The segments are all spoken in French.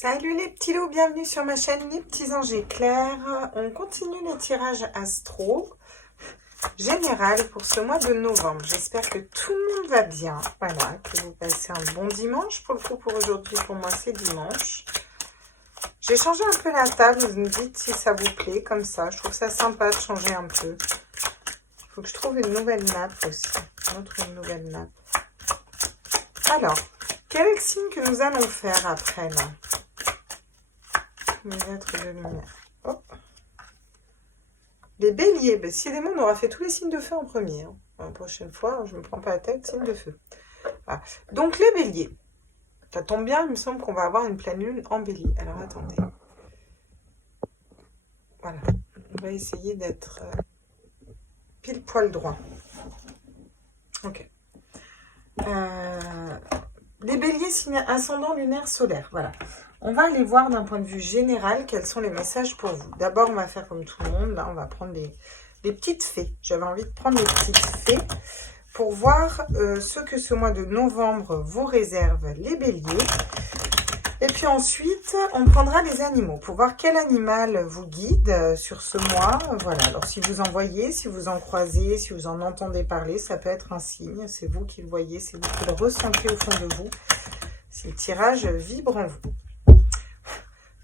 Salut les petits loups, bienvenue sur ma chaîne Les Petits Anges Éclairs. On continue les tirages astro général pour ce mois de novembre. J'espère que tout le monde va bien. Voilà, que vous passez un bon dimanche. Pour le coup, pour aujourd'hui, pour moi, c'est dimanche. J'ai changé un peu la table. Vous me dites si ça vous plaît, comme ça. Je trouve ça sympa de changer un peu. Il faut que je trouve une nouvelle nappe aussi. Une nouvelle nappe. Alors, quel est le signe que nous allons faire après, là? Mes êtres de lumière. Hop. Les béliers. Ben, décidément, on aura fait tous les signes de feu en premier. Hein. La prochaine fois, je ne me prends pas la tête, signe de feu. Voilà. Donc, les béliers. Ça tombe bien, il me semble qu'on va avoir une pleine lune en bélier. Alors, attendez. Voilà. On va essayer d'être pile poil droit. Ok. Les béliers, signe ascendant lunaire solaire. Voilà. On va aller voir d'un point de vue général quels sont les messages pour vous. D'abord, on va faire comme tout le monde. Là, on va prendre les petites fées. J'avais envie de prendre les petites fées pour voir ce que ce mois de novembre vous réserve les béliers. Et puis ensuite, on prendra les animaux pour voir quel animal vous guide sur ce mois. Voilà, alors si vous en voyez, si vous en croisez, si vous en entendez parler, ça peut être un signe. C'est vous qui le voyez, c'est vous qui le ressentez au fond de vous. Si le tirage vibre en vous.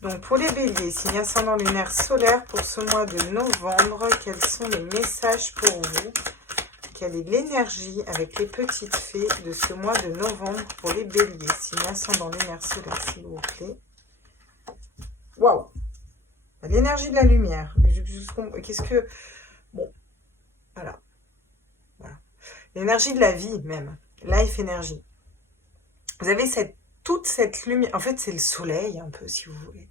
Donc pour les béliers, signe ascendant lunaire solaire pour ce mois de novembre, quels sont les messages pour vous? Quelle est l'énergie avec les petites fées de ce mois de novembre pour les béliers? Signe ascendant lunaire solaire, s'il vous plaît. Waouh! L'énergie de la lumière. Qu'est-ce que... Bon, voilà. L'énergie de la vie même. Life énergie. Vous avez toute cette lumière. En fait, c'est le soleil un peu, si vous voulez.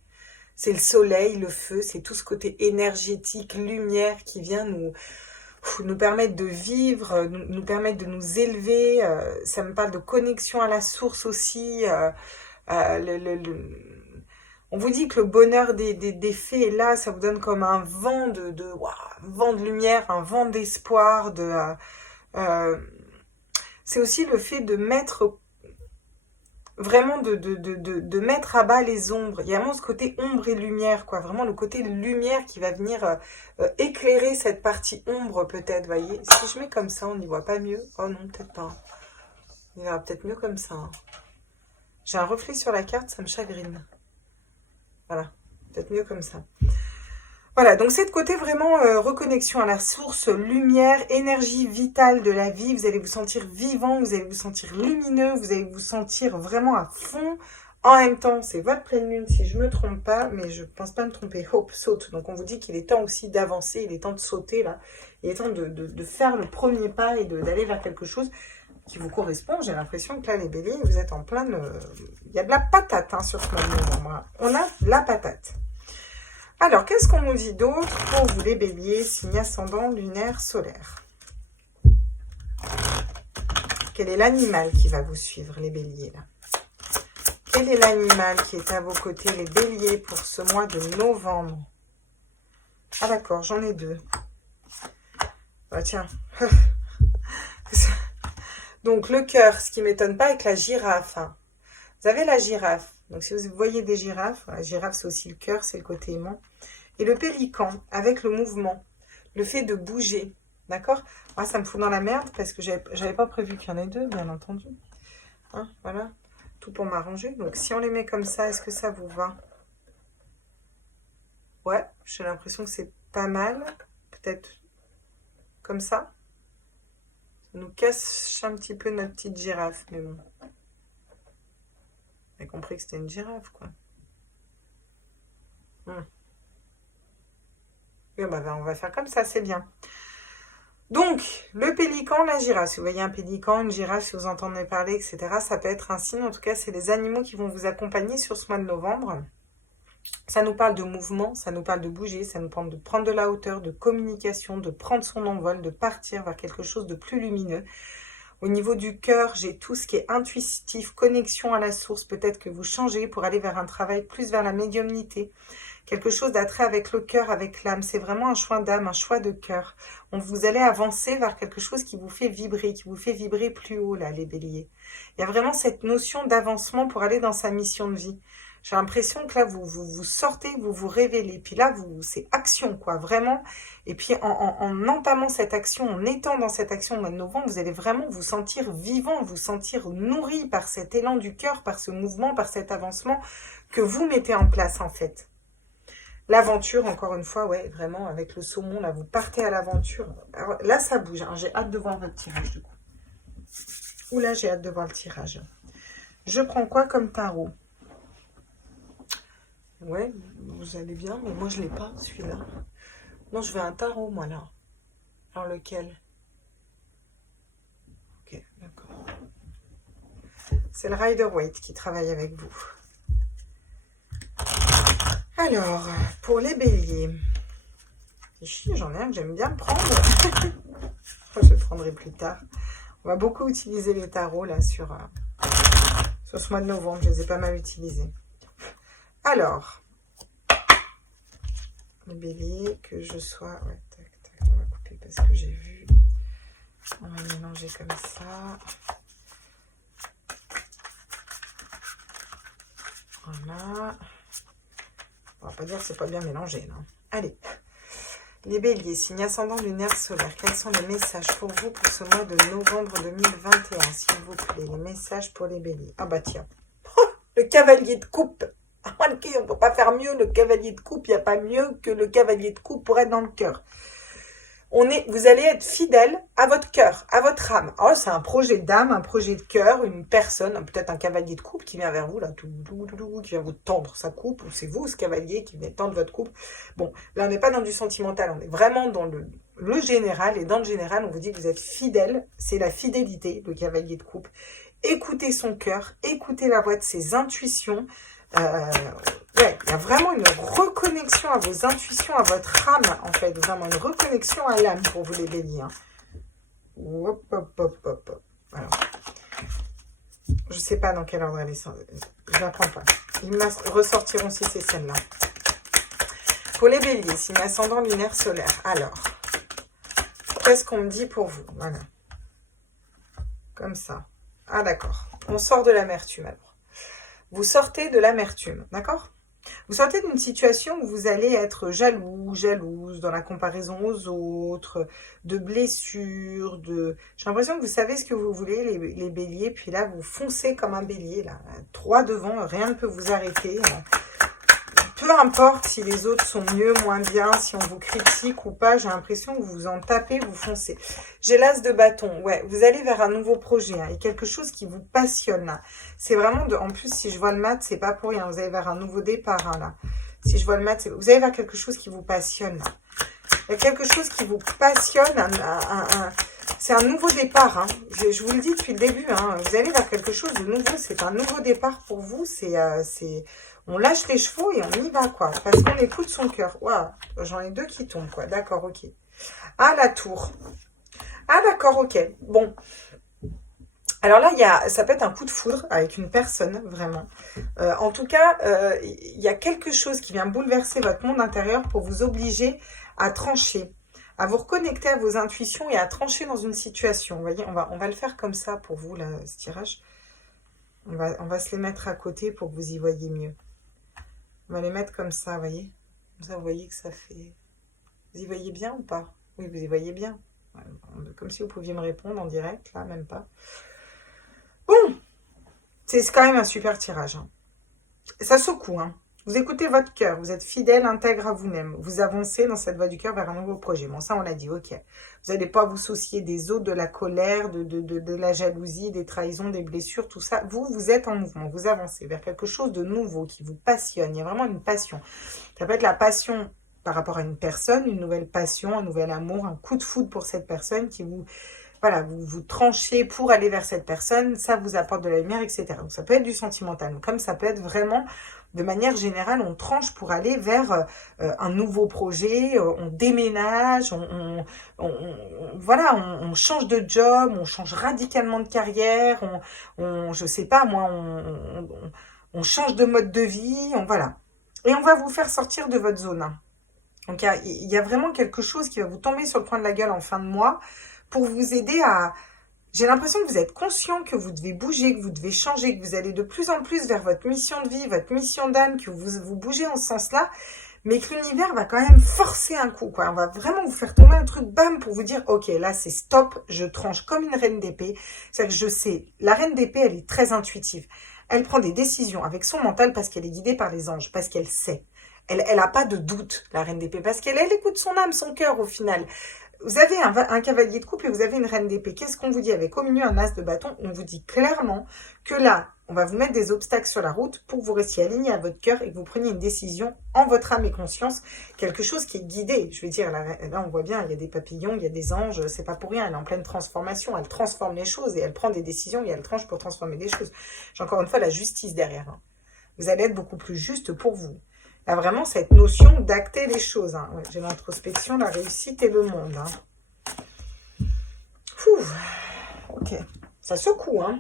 C'est le soleil, le feu, c'est tout ce côté énergétique, lumière qui vient nous permettre de vivre, nous permettre de nous élever. Ça me parle de connexion à la source aussi. On vous dit que le bonheur des fées est là, ça vous donne comme un vent vent de lumière, un vent d'espoir. C'est aussi le fait de mettre... Vraiment de mettre à bas les ombres. Il y a vraiment ce côté ombre et lumière, quoi. Vraiment le côté lumière qui va venir éclairer cette partie ombre, peut-être, voyez. Si je mets comme ça, on n'y voit pas mieux. Oh non, peut-être pas. Il verra peut-être mieux comme ça. Hein. J'ai un reflet sur la carte, ça me chagrine. Voilà, peut-être mieux comme ça. Voilà, donc c'est de côté vraiment reconnexion à la source, lumière, énergie vitale de la vie. Vous allez vous sentir vivant, vous allez vous sentir lumineux, vous allez vous sentir vraiment à fond. En même temps, c'est votre pleine lune si je ne me trompe pas, mais je ne pense pas me tromper. Hope saute. Donc on vous dit qu'il est temps aussi d'avancer, il est temps de sauter là. Il est temps de faire le premier pas et d'aller vers quelque chose qui vous correspond. J'ai l'impression que là, les béliers, vous êtes en pleine... Il y a de la patate hein, sur ce mois de novembre. On a de la patate. Alors, qu'est-ce qu'on nous dit d'autre pour vous les béliers, signe ascendant lunaire solaire? Quel est l'animal qui va vous suivre, les béliers, là? Quel est l'animal qui est à vos côtés, les béliers, pour ce mois de novembre? Ah d'accord, j'en ai deux. Bah tiens. Donc, le cœur, ce qui ne m'étonne pas avec la girafe. Hein. Vous avez la girafe. Donc, si vous voyez des girafes, la girafe, c'est aussi le cœur, c'est le côté aimant. Et le pélican, avec le mouvement, le fait de bouger, d'accord? Moi, ça me fout dans la merde parce que j'avais pas prévu qu'il y en ait deux, bien entendu. Hein, voilà, tout pour m'arranger. Donc, si on les met comme ça, est-ce que ça vous va? Ouais, j'ai l'impression que c'est pas mal. Peut-être comme ça. Ça nous cache un petit peu notre petite girafe, mais bon. J'ai compris que c'était une girafe, quoi. Oui, bah, on va faire comme ça, c'est bien. Donc, le pélican, la girafe. Si vous voyez un pélican, une girafe, si vous entendez parler, etc., ça peut être un signe. En tout cas, c'est les animaux qui vont vous accompagner sur ce mois de novembre. Ça nous parle de mouvement, ça nous parle de bouger, ça nous parle de prendre de la hauteur, de communication, de prendre son envol, de partir vers quelque chose de plus lumineux. Au niveau du cœur, j'ai tout ce qui est intuitif, connexion à la source. Peut-être que vous changez pour aller vers un travail plus vers la médiumnité. Quelque chose d'attrait avec le cœur, avec l'âme. C'est vraiment un choix d'âme, un choix de cœur. Vous allez avancer vers quelque chose qui vous fait vibrer plus haut, là, les béliers. Il y a vraiment cette notion d'avancement pour aller dans sa mission de vie. J'ai l'impression que là, vous sortez, vous vous révélez. Puis là, c'est action, quoi, vraiment. Et puis, en entamant cette action, en étant dans cette action au mois de novembre, vous allez vraiment vous sentir vivant, vous sentir nourri par cet élan du cœur, par ce mouvement, par cet avancement que vous mettez en place, en fait. L'aventure, encore une fois, ouais, vraiment, avec le saumon, là, vous partez à l'aventure. Là, ça bouge, hein. J'ai hâte de voir votre tirage, du coup. Oula, j'ai hâte de voir le tirage. Je prends quoi comme tarot? Ouais, vous allez bien, mais moi, je l'ai pas, celui-là. Non, je veux un tarot, moi, là. Alors, lequel? Ok, d'accord. C'est le Rider-Waite qui travaille avec vous. Alors, pour les béliers. J'en ai un que j'aime bien prendre. Je le prendrai plus tard. On va beaucoup utiliser les tarots là sur ce mois de novembre. Je les ai pas mal utilisés. Alors, les béliers, que je sois... Ouais, tac, tac, on va couper parce que j'ai vu. On va mélanger comme ça. Voilà. On va pas dire que c'est pas bien mélangé, non. Allez. Les béliers, signe ascendant lunaire solaire, quels sont les messages pour vous pour ce mois de novembre 2021, s'il vous plaît, les messages pour les béliers. Ah bah tiens, le cavalier de coupe. On ne peut pas faire mieux, le cavalier de coupe, il n'y a pas mieux que le cavalier de coupe pour être dans le cœur. Vous allez être fidèle à votre cœur, à votre âme. Alors c'est un projet d'âme, un projet de cœur, une personne, peut-être un cavalier de coupe qui vient vers vous, là, qui vient vous tendre sa coupe, ou c'est vous ce cavalier qui vient tendre votre coupe. Bon, là on n'est pas dans du sentimental, on est vraiment dans le général, et dans le général on vous dit que vous êtes fidèle, c'est la fidélité, le cavalier de coupe. Écoutez son cœur, écoutez la voix de ses intuitions. Ouais, il y a vraiment une reconnexion à vos intuitions, à votre âme, en fait. Vraiment une reconnexion à l'âme pour vous, les béliers. Hein. Hop, hop, hop, hop, hop. Voilà. Je ne sais pas dans quel ordre elle est. Je n'apprends pas. Ils me ressortiront si c'est celle-là. Pour les béliers, signe ascendant lunaire solaire. Alors, qu'est-ce qu'on me dit pour vous? Voilà. Comme ça. Ah, d'accord. On sort de l'amertume, alors. Vous sortez de l'amertume, d'accord? Vous sortez d'une situation où vous allez être jaloux, jalouse, dans la comparaison aux autres, de blessures, J'ai l'impression que vous savez ce que vous voulez, les béliers, puis là, vous foncez comme un bélier, là. 3 devant, rien ne peut vous arrêter. Peu importe si les autres sont mieux, moins bien, si on vous critique ou pas, j'ai l'impression que vous en tapez, vous foncez. J'ai l'as de bâton, ouais, vous allez vers un nouveau projet, hein, et quelque chose qui vous passionne, là. C'est vraiment, en plus, si je vois le mat, c'est pas pour rien, vous allez vers un nouveau départ, hein, là. Si je vois le mat, vous allez vers quelque chose qui vous passionne, là. Il y a quelque chose qui vous passionne, c'est un nouveau départ, hein. Je vous le dis depuis le début, hein, vous allez vers quelque chose de nouveau, c'est un nouveau départ pour vous, on lâche les chevaux et on y va, quoi. Parce qu'on écoute son cœur. Waouh, j'en ai 2 qui tombent, quoi. D'accord, ok. Ah, la tour. Ah, d'accord, ok. Bon. Alors là, ça peut être un coup de foudre avec une personne, vraiment. En tout cas, il y a quelque chose qui vient bouleverser votre monde intérieur pour vous obliger à trancher, à vous reconnecter à vos intuitions et à trancher dans une situation. Vous voyez, on va le faire comme ça pour vous, là, ce tirage. On va se les mettre à côté pour que vous y voyez mieux. On va les mettre comme ça, vous voyez. Comme ça, vous voyez que ça fait... Vous y voyez bien ou pas? Oui, vous y voyez bien. Comme si vous pouviez me répondre en direct, là, même pas. Bon, c'est quand même un super tirage. Hein. Ça secoue, hein. Vous écoutez votre cœur, vous êtes fidèle, intègre à vous-même. Vous avancez dans cette voie du cœur vers un nouveau projet. Bon, ça, on l'a dit, ok. Vous n'allez pas vous soucier des autres, de la colère, de la jalousie, des trahisons, des blessures, tout ça. Vous êtes en mouvement, vous avancez vers quelque chose de nouveau qui vous passionne. Il y a vraiment une passion. Ça peut être la passion par rapport à une personne, une nouvelle passion, un nouvel amour, un coup de foudre pour cette personne qui vous... Voilà, vous tranchez pour aller vers cette personne, ça vous apporte de la lumière, etc. Donc ça peut être du sentimental, comme ça peut être vraiment, de manière générale, on tranche pour aller vers un nouveau projet, on déménage, voilà, on change de job, on change radicalement de carrière, je sais pas moi, on change de mode de vie, voilà. Et on va vous faire sortir de votre zone. Donc il y a vraiment quelque chose qui va vous tomber sur le coin de la gueule en fin de mois, pour vous aider à, J'ai l'impression que vous êtes conscient que vous devez bouger, que vous devez changer, que vous allez de plus en plus vers votre mission de vie, votre mission d'âme, que vous bougez en ce sens-là, mais que l'univers va quand même forcer un coup, quoi. On va vraiment vous faire tomber un truc, bam, pour vous dire, ok, là c'est stop, je tranche comme une reine d'épée. C'est-à-dire que je sais, la reine d'épée, elle est très intuitive. Elle prend des décisions avec son mental parce qu'elle est guidée par les anges, parce qu'elle sait. Elle n'a pas de doute, la reine d'épée, parce qu'elle écoute son âme, son cœur au final. Vous avez un cavalier de coupe et vous avez une reine d'épée. Qu'est-ce qu'on vous dit avec au milieu un as de bâton? On vous dit clairement que là, on va vous mettre des obstacles sur la route pour que vous restiez aligné à votre cœur et que vous preniez une décision en votre âme et conscience, quelque chose qui est guidé. Je veux dire, là on voit bien, il y a des papillons, il y a des anges, c'est pas pour rien, elle est en pleine transformation, elle transforme les choses et elle prend des décisions et elle tranche pour transformer les choses. J'ai encore une fois la justice derrière. Hein. Vous allez être beaucoup plus juste pour vous. Il y a vraiment cette notion d'acter les choses. Hein. Ouais, j'ai l'introspection, la réussite et le monde. Hein. Ok. Ça secoue, hein.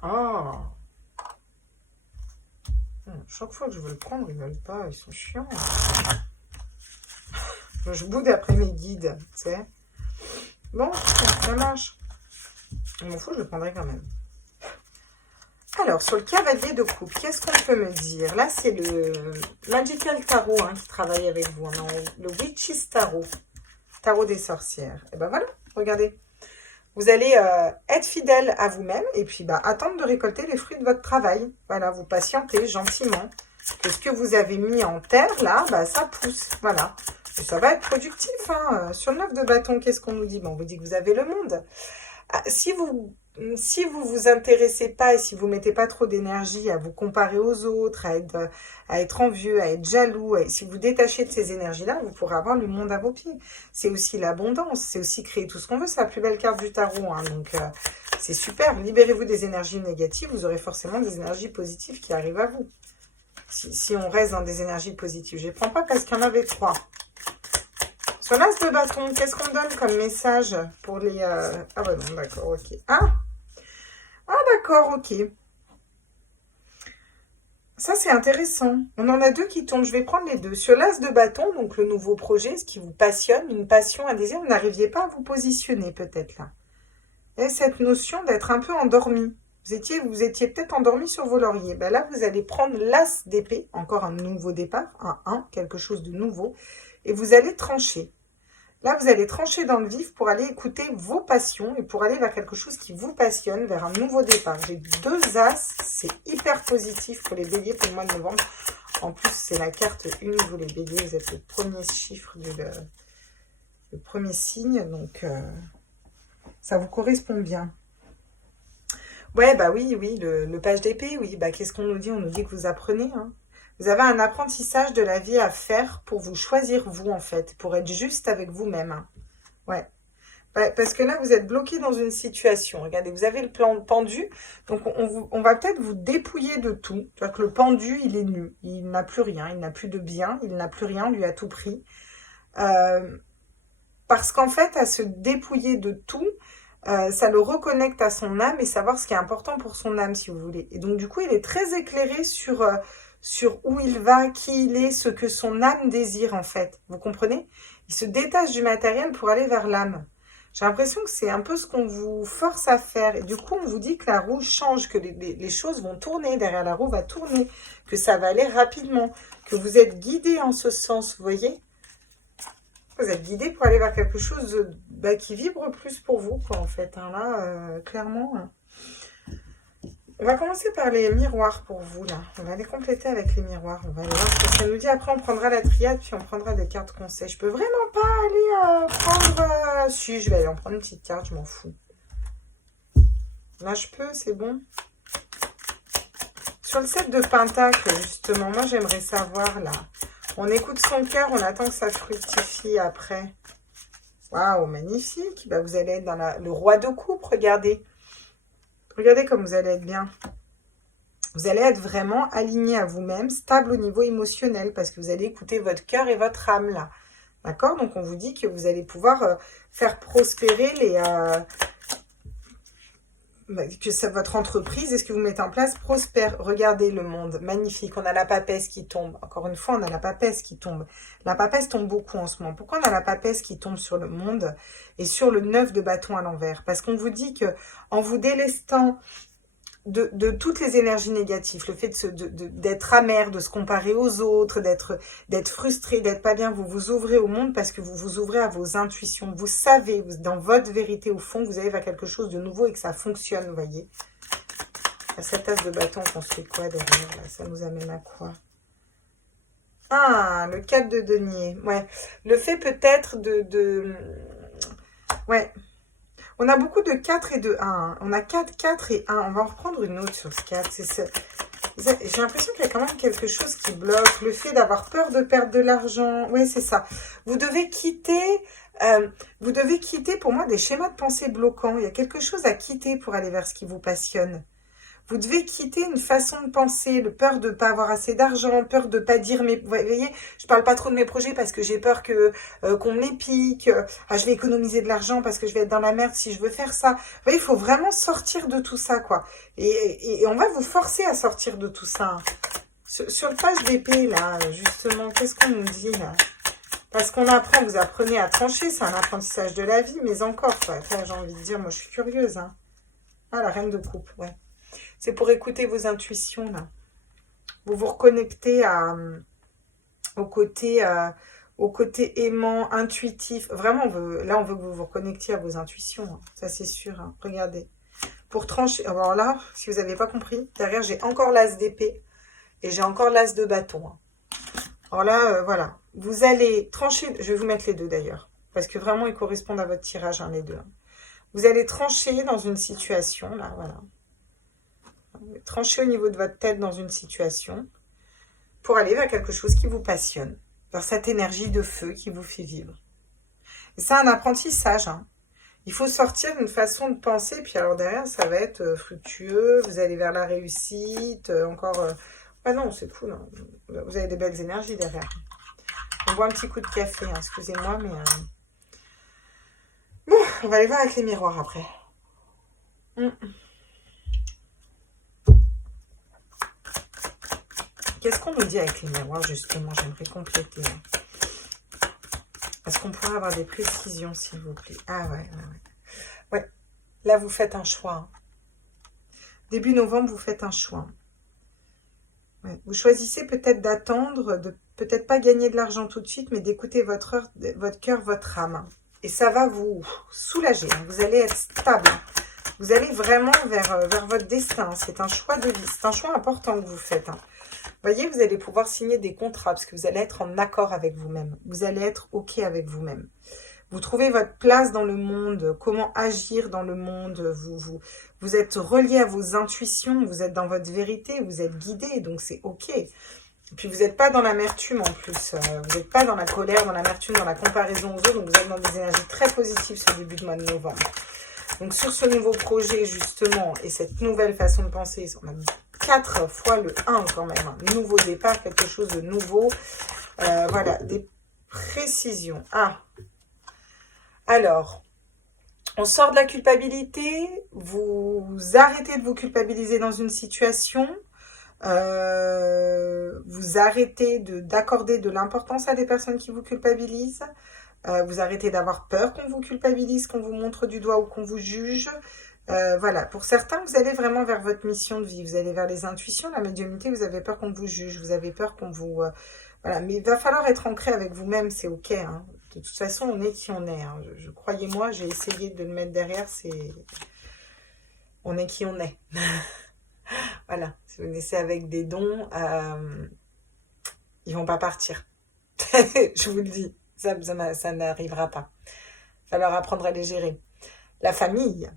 Ah. Chaque fois que je veux le prendre, ils ne veulent pas. Ils sont chiants. Je boude après mes guides, tu sais. Bon, ça marche. Il m'en fout, je le prendrai quand même. Alors, sur le cavalier de coupe, qu'est-ce qu'on peut me dire? Là, c'est le Magical Tarot hein, qui travaille avec vous. Non, le Witch's Tarot. Tarot des sorcières. Et ben voilà, regardez. Vous allez être fidèle à vous-même et puis attendre de récolter les fruits de votre travail. Voilà, vous patientez gentiment. Que ce que vous avez mis en terre, là, ça pousse. Voilà. Et ça va être productif. Hein. Sur le 9 de bâton, qu'est-ce qu'on nous dit? On vous dit que vous avez le monde. Ah, si vous vous intéressez pas et si vous mettez pas trop d'énergie à vous comparer aux autres, à être envieux, à être jaloux, et si vous détachez de ces énergies-là, vous pourrez avoir le monde à vos pieds. C'est aussi l'abondance, c'est aussi créer tout ce qu'on veut. C'est la plus belle carte du tarot. Hein, donc, c'est super. Libérez-vous des énergies négatives. Vous aurez forcément des énergies positives qui arrivent à vous. Si on reste dans des énergies positives. Je ne les prends pas parce qu'il y en avait 3. Sur l'as de bâton, qu'est-ce qu'on donne comme message pour les... Ah bah non, d'accord, ok. Ah d'accord, ok. Ça, c'est intéressant. On en a 2 qui tombent. Je vais prendre les 2. Sur l'as de bâton, donc le nouveau projet, ce qui vous passionne, une passion, un désir, vous n'arriviez pas à vous positionner peut-être là. Et cette notion d'être un peu endormi. Vous étiez peut-être endormi sur vos lauriers. Là, vous allez prendre l'as d'épée, encore un nouveau départ, un 1, quelque chose de nouveau, et vous allez trancher. Là, vous allez trancher dans le vif pour aller écouter vos passions et pour aller vers quelque chose qui vous passionne, vers un nouveau départ. J'ai 2 as, c'est hyper positif pour les béliers pour le mois de novembre. En plus, c'est la carte 1, vous les béliers, vous êtes le premier chiffre, le premier signe, donc ça vous correspond bien. Ouais, oui, le page d'épée, oui. Qu'est-ce qu'on nous dit? On nous dit que vous apprenez, hein. Vous avez un apprentissage de la vie à faire pour vous choisir vous, en fait, pour être juste avec vous-même. Hein. Ouais. Parce que là, vous êtes bloqué dans une situation. Regardez, vous avez le plan pendu, donc on va peut-être vous dépouiller de tout. Tu vois que le pendu, il est nu. Il n'a plus rien, il n'a plus de bien, il n'a plus rien, lui, à tout prix. Parce qu'en fait, à se dépouiller de tout, ça le reconnecte à son âme et savoir ce qui est important pour son âme, si vous voulez. Et donc, du coup, il est très éclairé sur où il va, qui il est, ce que son âme désire, en fait. Vous comprenez? Il se détache du matériel pour aller vers l'âme. J'ai l'impression que c'est un peu ce qu'on vous force à faire. Et du coup, on vous dit que la roue change, que les choses vont tourner, derrière la roue va tourner, que ça va aller rapidement, que vous êtes guidé en ce sens, vous voyez? Vous êtes guidé pour aller vers quelque chose qui vibre plus pour vous, quoi, en fait. Hein, là, clairement... On va commencer par les miroirs pour vous, là. On va les compléter avec les miroirs. On va aller voir ce que ça nous dit. Après, on prendra la triade, puis on prendra des cartes conseils. Je peux vraiment pas aller prendre... Si, je vais aller en prendre une petite carte, je m'en fous. Là, je peux, c'est bon. Sur le 7 de Pentacle, justement, moi, j'aimerais savoir, là. On écoute son cœur, on attend que ça fructifie après. Waouh, magnifique. Vous allez être dans le roi de coupe, regardez. Regardez comme vous allez être bien. Vous allez être vraiment aligné à vous-même, stable au niveau émotionnel, parce que vous allez écouter votre cœur et votre âme, là. D'accord? Donc, on vous dit que vous allez pouvoir faire prospérer votre entreprise et ce que vous mettez en place prospère. Regardez le monde, magnifique. On a la papesse qui tombe. Encore une fois, on a la papesse qui tombe. La papesse tombe beaucoup en ce moment. Pourquoi on a la papesse qui tombe sur le monde et sur le 9 de bâton à l'envers? Parce qu'on vous dit que en vous délestant de toutes les énergies négatives, le fait d'être amer, de se comparer aux autres, d'être frustré, d'être pas bien, vous vous ouvrez au monde parce que vous vous ouvrez à vos intuitions. Vous savez, dans votre vérité au fond, vous allez vers quelque chose de nouveau et que ça fonctionne, vous voyez. À cette as de bâton, on construit quoi derrière là? Ça nous amène à quoi? Ah, le 4 de denier. Ouais, le fait peut-être ouais. On a beaucoup de 4 et de 1. Hein. On a 4, 4 et 1. On va en reprendre une autre sur ce 4. J'ai l'impression qu'il y a quand même quelque chose qui bloque. Le fait d'avoir peur de perdre de l'argent. Oui, c'est ça. Vous devez quitter pour moi des schémas de pensée bloquants. Il y a quelque chose à quitter pour aller vers ce qui vous passionne. Vous devez quitter une façon de penser, le peur de ne pas avoir assez d'argent, peur de ne pas dire, mais vous voyez, je parle pas trop de mes projets parce que j'ai peur que qu'on me les pique, je vais économiser de l'argent parce que je vais être dans la merde si je veux faire ça. Vous voyez, il faut vraiment sortir de tout ça, quoi. Et on va vous forcer à sortir de tout ça. Hein. Sur le page d'épée, là, justement, qu'est-ce qu'on nous dit, là? Parce qu'on apprend, vous apprenez à trancher, c'est un apprentissage de la vie, mais encore, quoi. Enfin, j'ai envie de dire, moi, je suis curieuse, hein. Ah, la reine de coupe, ouais. C'est pour écouter vos intuitions, là. Vous vous reconnectez au côté aimant, intuitif. Vraiment, là, on veut que vous vous reconnectiez à vos intuitions. Hein. Ça, c'est sûr. Hein. Regardez. Pour trancher... Alors là, si vous n'avez pas compris, derrière, j'ai encore l'as d'épée et j'ai encore l'as de bâton. Hein. Alors là, voilà. Vous allez trancher... Je vais vous mettre les deux, d'ailleurs. Parce que vraiment, ils correspondent à votre tirage, hein, les deux. Hein. Vous allez trancher dans une situation, là, voilà. Trancher au niveau de votre tête dans une situation pour aller vers quelque chose qui vous passionne, vers cette énergie de feu qui vous fait vivre. Et c'est un apprentissage. Hein. Il faut sortir d'une façon de penser, puis alors derrière, ça va être fructueux, vous allez vers la réussite, encore... Ah non, c'est cool. Hein. Vous avez des belles énergies derrière. On boit un petit coup de café, hein, excusez-moi, mais... Bon, on va aller voir avec les miroirs après. Qu'est-ce qu'on nous dit avec les miroirs, justement? J'aimerais compléter. Est-ce qu'on pourrait avoir des précisions, s'il vous plaît? Ah ouais. Ouais, là, vous faites un choix. Début novembre, vous faites un choix. Ouais. Vous choisissez peut-être d'attendre, de peut-être pas gagner de l'argent tout de suite, mais d'écouter votre cœur, votre âme. Et ça va vous soulager. Vous allez être stable. Vous allez vraiment vers votre destin. C'est un choix de vie. C'est un choix important que vous faites. Vous voyez, vous allez pouvoir signer des contrats parce que vous allez être en accord avec vous-même. Vous allez être OK avec vous-même. Vous trouvez votre place dans le monde, comment agir dans le monde. Vous êtes relié à vos intuitions, vous êtes dans votre vérité, vous êtes guidé, donc c'est OK. Et puis, vous n'êtes pas dans l'amertume en plus. Vous n'êtes pas dans la colère, dans l'amertume, dans la comparaison aux autres. Donc, vous êtes dans des énergies très positives ce début de mois de novembre. Donc, sur ce nouveau projet, justement, et cette nouvelle façon de penser, on a 4 fois le 1 quand même. Hein. Nouveau départ, quelque chose de nouveau. Voilà, des précisions. Ah, alors, on sort de la culpabilité. Vous arrêtez de vous culpabiliser dans une situation. Vous arrêtez d'accorder de l'importance à des personnes qui vous culpabilisent. Vous arrêtez d'avoir peur qu'on vous culpabilise, qu'on vous montre du doigt ou qu'on vous juge. Voilà, pour certains, vous allez vraiment vers votre mission de vie. Vous allez vers les intuitions, la médiumnité, vous avez peur qu'on vous juge, vous avez peur qu'on vous... voilà, mais il va falloir être ancré avec vous-même, c'est OK. Hein. De toute façon, on est qui on est. Hein. Croyez-moi, j'ai essayé de le mettre derrière, c'est... On est qui on est. Voilà, si vous naissez avec des dons, ils vont pas partir. Je vous le dis, ça n'arrivera pas. Il va falloir apprendre à les gérer. La famille,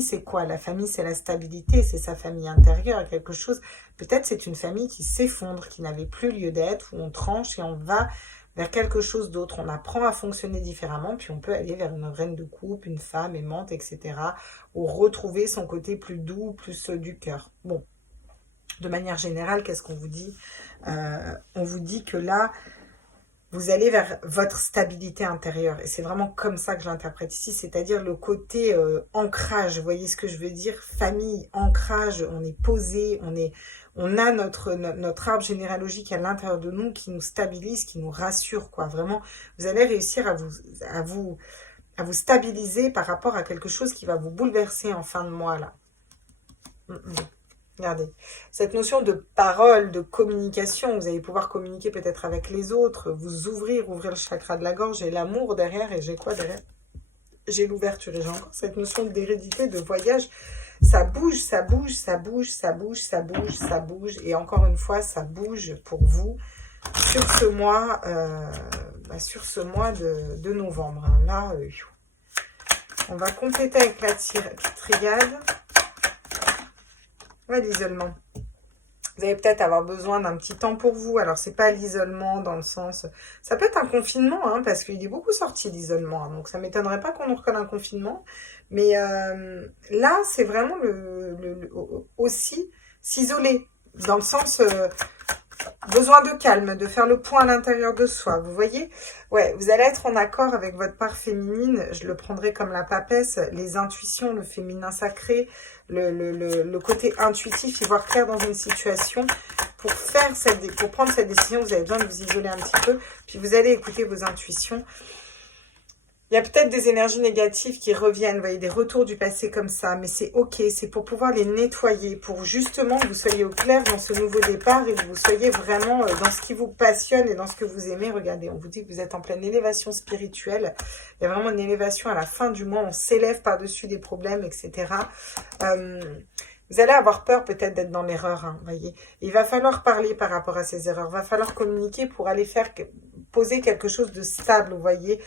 c'est quoi? La famille, c'est la stabilité, c'est sa famille intérieure, quelque chose. Peut-être c'est une famille qui s'effondre, qui n'avait plus lieu d'être, où on tranche et on va vers quelque chose d'autre. On apprend à fonctionner différemment, puis on peut aller vers une reine de coupe, une femme aimante, etc. Ou retrouver son côté plus doux, plus du cœur. Bon, de manière générale, qu'est-ce qu'on vous dit? On vous dit que là, vous allez vers votre stabilité intérieure. Et c'est vraiment comme ça que je l'interprète ici, c'est-à-dire le côté ancrage. Vous voyez ce que je veux dire? Famille, ancrage, on est posé, on a notre arbre généalogique à l'intérieur de nous qui nous stabilise, qui nous rassure, quoi. Vraiment, vous allez réussir à vous stabiliser par rapport à quelque chose qui va vous bouleverser en fin de mois, là. Regardez, cette notion de parole, de communication, vous allez pouvoir communiquer peut-être avec les autres, vous ouvrir le chakra de la gorge, et l'amour derrière, et j'ai quoi derrière? J'ai l'ouverture, et j'ai encore cette notion d'hérédité, de voyage. Ça bouge, ça bouge, ça bouge, ça bouge, ça bouge, ça bouge, et encore une fois, ça bouge pour vous sur ce mois, de novembre. Hein. Là, on va compléter avec la triade. Ouais, l'isolement. Vous allez peut-être avoir besoin d'un petit temps pour vous. Alors, c'est pas l'isolement dans le sens... Ça peut être un confinement, hein, parce qu'il est beaucoup sorti l'isolement. Hein, donc, ça m'étonnerait pas qu'on nous recolle un confinement. Mais là, c'est vraiment aussi s'isoler. Dans le sens... besoin de calme, de faire le point à l'intérieur de soi, vous voyez? Ouais, vous allez être en accord avec votre part féminine, je le prendrai comme la papesse, les intuitions, le féminin sacré, le côté intuitif, y voir clair dans une situation. Pour prendre cette décision, vous avez besoin de vous isoler un petit peu, puis vous allez écouter vos intuitions. Il y a peut-être des énergies négatives qui reviennent, vous voyez, des retours du passé comme ça, mais c'est ok, c'est pour pouvoir les nettoyer, pour justement que vous soyez au clair dans ce nouveau départ et que vous soyez vraiment dans ce qui vous passionne et dans ce que vous aimez. Regardez, on vous dit que vous êtes en pleine élévation spirituelle, il y a vraiment une élévation à la fin du mois, on s'élève par-dessus des problèmes, etc. Vous allez avoir peur peut-être d'être dans l'erreur, hein, voyez. Il va falloir parler par rapport à ces erreurs, il va falloir communiquer pour aller poser quelque chose de stable, vous voyez.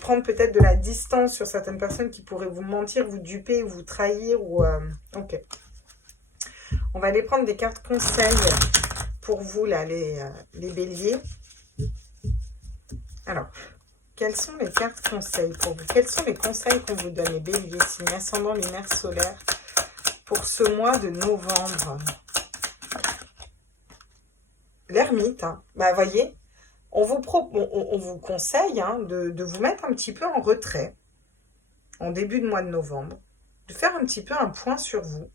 Prendre peut-être de la distance sur certaines personnes qui pourraient vous mentir, vous duper, vous trahir. Ok. On va aller prendre des cartes conseils pour vous, là, les béliers. Alors, quelles sont les cartes conseils pour vous? Quels sont les conseils qu'on vous donne, les béliers, signes ascendant, lunaire, solaire, pour ce mois de novembre? L'ermite, hein. Bah, voyez, on vous conseille hein, de vous mettre un petit peu en retrait en début de mois de novembre, de faire un petit peu un point sur vous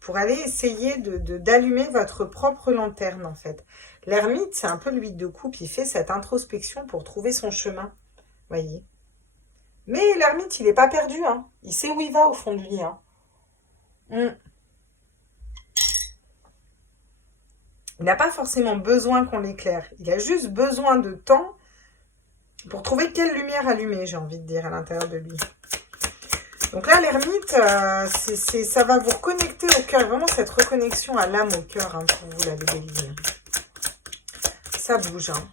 pour aller essayer d'allumer votre propre lanterne en fait. L'ermite, c'est un peu l'huile de coupe, il fait cette introspection pour trouver son chemin, voyez. Mais l'ermite, il n'est pas perdu, hein. Il sait où il va au fond de lui. Hein. Il n'a pas forcément besoin qu'on l'éclaire. Il a juste besoin de temps pour trouver quelle lumière allumer, j'ai envie de dire, à l'intérieur de lui. Donc là, l'ermite, ça va vous reconnecter au cœur. Vraiment cette reconnexion à l'âme, au cœur, hein, pour vous, la bélier. Ça bouge. Hein.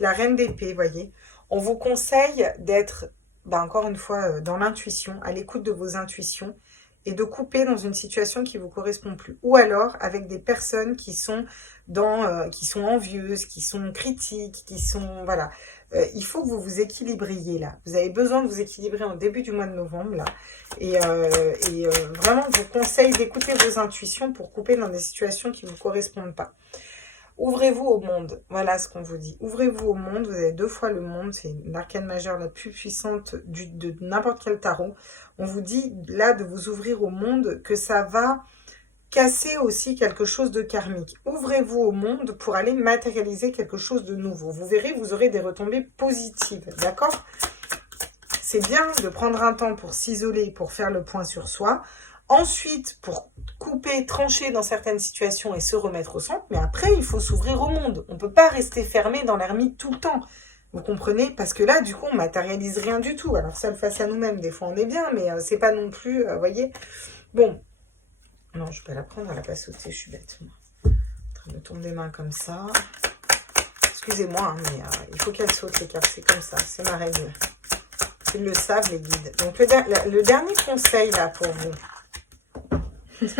La reine d'épée, voyez. On vous conseille d'être, encore une fois, dans l'intuition, à l'écoute de vos intuitions, et de couper dans une situation qui ne vous correspond plus. Ou alors avec des personnes qui sont qui sont envieuses, qui sont critiques, qui sont... Voilà. Il faut que vous vous équilibriez là. Vous avez besoin de vous équilibrer en début du mois de novembre là. Et vraiment, je vous conseille d'écouter vos intuitions pour couper dans des situations qui ne vous correspondent pas. Ouvrez-vous au monde, voilà ce qu'on vous dit. Ouvrez-vous au monde, vous avez 2 fois le monde, c'est l'arcane majeure la plus puissante de n'importe quel tarot. On vous dit là de vous ouvrir au monde, que ça va casser aussi quelque chose de karmique. Ouvrez-vous au monde pour aller matérialiser quelque chose de nouveau. Vous verrez, vous aurez des retombées positives, d'accord? C'est bien de prendre un temps pour s'isoler, pour faire le point sur soi. Ensuite, pour couper, trancher dans certaines situations et se remettre au centre. Mais après, il faut s'ouvrir au monde. On ne peut pas rester fermé dans l'ermite tout le temps. Vous comprenez? Parce que là, du coup, on matérialise rien du tout. Alors, seul face à nous-mêmes, des fois, on est bien. Mais c'est pas non plus, voyez. Bon. Non, je peux la prendre, elle n'a pas sauté. Je suis bête, moi. En train de tourner des mains comme ça. Excusez-moi, hein, mais il faut qu'elle saute, les cartes. C'est comme ça. C'est ma règle. Ils le savent, les guides. Donc, le dernier conseil, là, pour vous.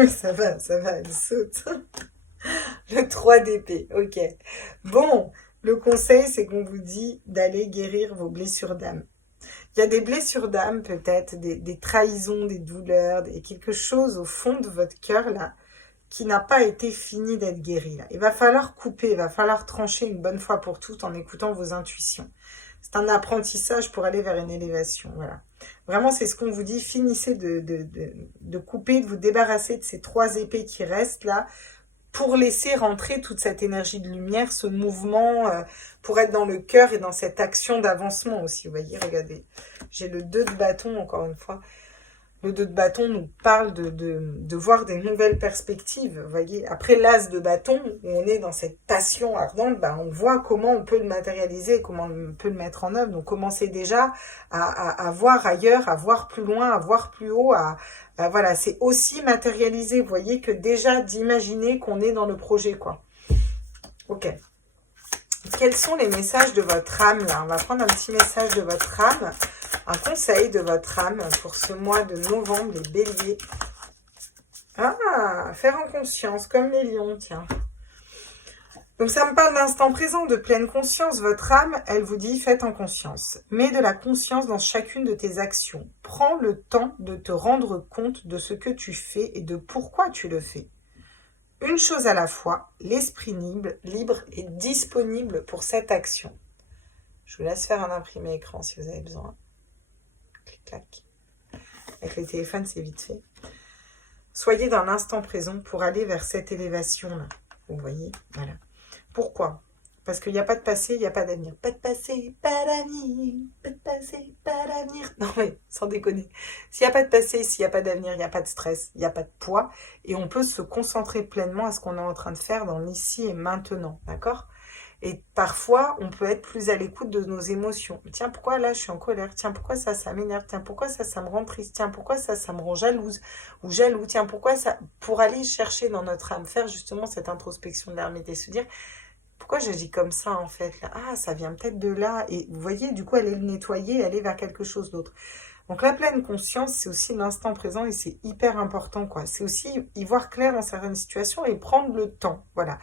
ça va, elle saute. Le 3 d'épée, ok. Bon, le conseil, c'est qu'on vous dit d'aller guérir vos blessures d'âme. Il y a des blessures d'âme, peut-être, des trahisons, des douleurs, quelque chose au fond de votre cœur, là, qui n'a pas été fini d'être guéri. Là. Il va falloir couper, il va falloir trancher une bonne fois pour toutes en écoutant vos intuitions. C'est un apprentissage pour aller vers une élévation. Voilà. Vraiment, c'est ce qu'on vous dit. Finissez de couper, de vous débarrasser de ces 3 épées qui restent là pour laisser rentrer toute cette énergie de lumière, ce mouvement, pour être dans le cœur et dans cette action d'avancement aussi. Vous voyez, regardez, j'ai le 2 de bâton encore une fois. Le 2 de bâton nous parle de voir des nouvelles perspectives, vous voyez. Après l'as de bâton, où on est dans cette passion ardente, bah, on voit comment on peut le matérialiser, comment on peut le mettre en œuvre. Donc, commencez déjà à voir ailleurs, à voir plus loin, à voir plus haut. Voilà, c'est aussi matérialiser, vous voyez, que déjà d'imaginer qu'on est dans le projet, quoi. Ok. Quels sont les messages de votre âme, là? On va prendre un petit message de votre âme. Un conseil de votre âme pour ce mois de novembre, les béliers. Ah, faire en conscience, comme les lions, tiens. Donc ça me parle d'instant présent, de pleine conscience. Votre âme, elle vous dit, faites en conscience. Mets de la conscience dans chacune de tes actions. Prends le temps de te rendre compte de ce que tu fais et de pourquoi tu le fais. Une chose à la fois, l'esprit libre et disponible pour cette action. Je vous laisse faire un imprimé écran si vous avez besoin. Clic-clac. Avec les téléphones, c'est vite fait. Soyez dans l'instant présent pour aller vers cette élévation-là. Vous voyez, voilà. Pourquoi? Parce qu'il n'y a pas de passé, il n'y a pas d'avenir. Pas de passé, pas d'avenir. Pas de passé, pas d'avenir. Non mais, sans déconner. S'il n'y a pas de passé, s'il n'y a pas d'avenir, il n'y a pas de stress, il n'y a pas de poids. Et on peut se concentrer pleinement à ce qu'on est en train de faire dans l'ici et maintenant. D'accord? Et parfois, on peut être plus à l'écoute de nos émotions. Tiens, pourquoi là, je suis en colère? Tiens, pourquoi ça m'énerve? Tiens, pourquoi ça me rend triste? Tiens, pourquoi ça me rend jalouse ou jaloux? Tiens, pourquoi ça... Pour aller chercher dans notre âme, faire justement cette introspection de l'ermite et se dire, pourquoi j'agis comme ça en fait là? Ah, ça vient peut-être de là. Et vous voyez, du coup, aller le nettoyer, aller vers quelque chose d'autre. Donc la pleine conscience, c'est aussi l'instant présent et c'est hyper important, quoi. C'est aussi y voir clair dans certaines situations et prendre le temps, voilà.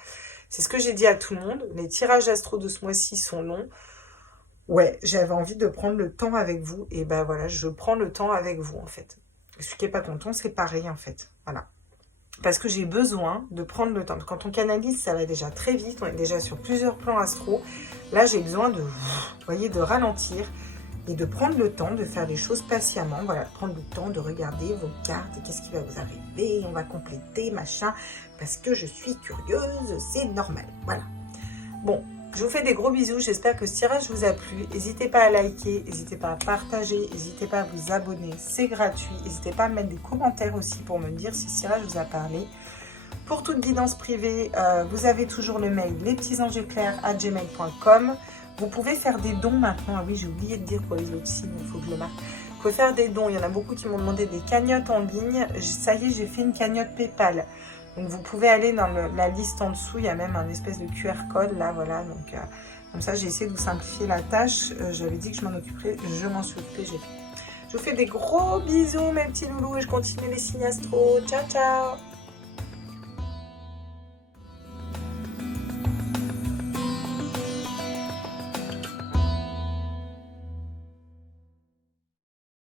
C'est ce que j'ai dit à tout le monde. Les tirages astro de ce mois-ci sont longs. Ouais, j'avais envie de prendre le temps avec vous. Et ben voilà, je prends le temps avec vous, en fait. Celui qui n'est pas content, c'est pareil, en fait. Voilà. Parce que j'ai besoin de prendre le temps. Quand on canalise, ça va déjà très vite. On est déjà sur plusieurs plans astro. Là, j'ai besoin de, vous voyez, de ralentir et de prendre le temps de faire les choses patiemment. Voilà, prendre le temps de regarder vos cartes. Qu'est-ce qui va vous arriver? On va compléter, machin. Parce que je suis curieuse, c'est normal. Voilà. Bon, je vous fais des gros bisous. J'espère que ce tirage vous a plu. N'hésitez pas à liker, n'hésitez pas à partager, n'hésitez pas à vous abonner. C'est gratuit. N'hésitez pas à mettre des commentaires aussi pour me dire si ce tirage vous a parlé. Pour toute guidance privée, vous avez toujours le mail lespetitsangeséclairs@gmail.com. Vous pouvez faire des dons maintenant. Ah oui, j'ai oublié de dire pour les autres signes, il faut que je le marque. Vous pouvez faire des dons. Il y en a beaucoup qui m'ont demandé des cagnottes en ligne. Ça y est, j'ai fait une cagnotte PayPal. Donc vous pouvez aller dans la liste en dessous, il y a même un espèce de QR code là, voilà. Donc comme ça, j'ai essayé de vous simplifier la tâche. J'avais dit que je m'en occuperais, je m'en suis occupée, j'ai fait. Je vous fais des gros bisous mes petits loulous et je continue les signes astro. Ciao, ciao!